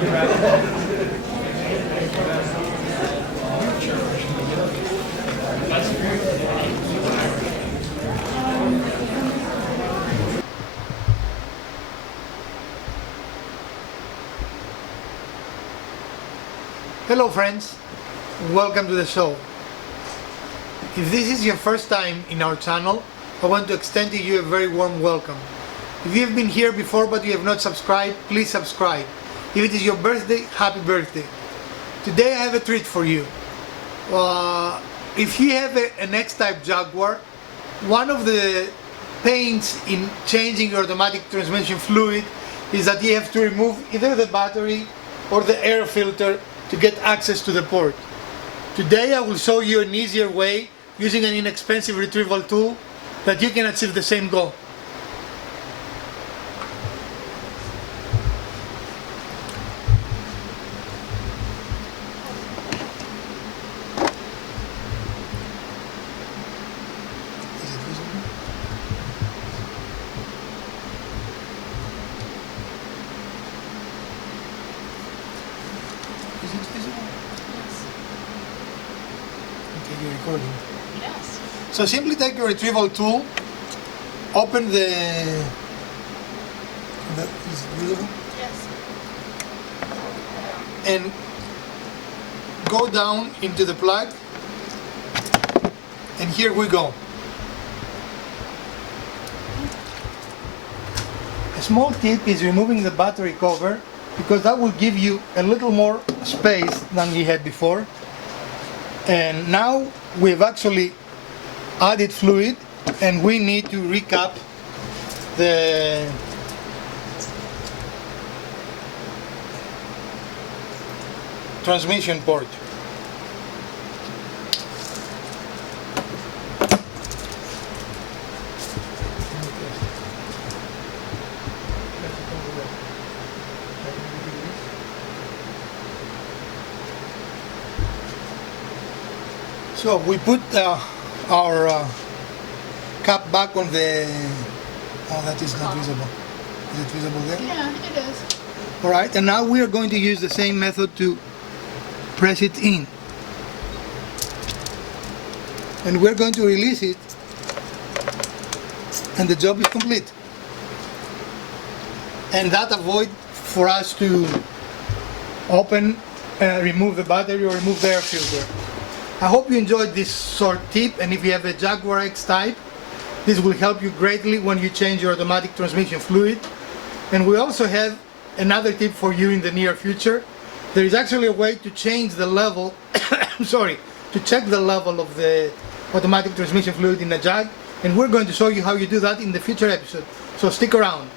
Hello friends, welcome to the show. If this is your first time in our channel, I want to extend to you a very warm welcome. If you have been here before but you have not subscribed, please subscribe. If it is your birthday, happy birthday. Today I have a treat for you. If you have an X-type Jaguar, one of the pains in changing your automatic transmission fluid is that you have to remove either the battery or the air filter to get access to the port. Today I will show you an easier way using an inexpensive retrieval tool that you can achieve the same goal. Is it visible? Yes. Okay, you're recording. Yes. So simply take your retrieval tool, open the is it visible? Yes. And go down into the plug, and here we go. A small tip is removing the battery cover, because that will give you a little more space than you had before. And now we've actually added fluid, and we need to recap the transmission port. So we put our cap back on the, oh, that is not visible. Is it visible there? Yeah, it is. All right, and now we are going to use the same method to press it in. And we're going to release it, and the job is complete. And that avoids for us to open, remove the battery or remove the air filter. I hope you enjoyed this short tip, and if you have a Jaguar X-type, this will help you greatly when you change your automatic transmission fluid. And we also have another tip for you in the near future. There is actually a way to change the level, to check the level of the automatic transmission fluid in a Jag, and we're going to show you how you do that in the future episode. So stick around.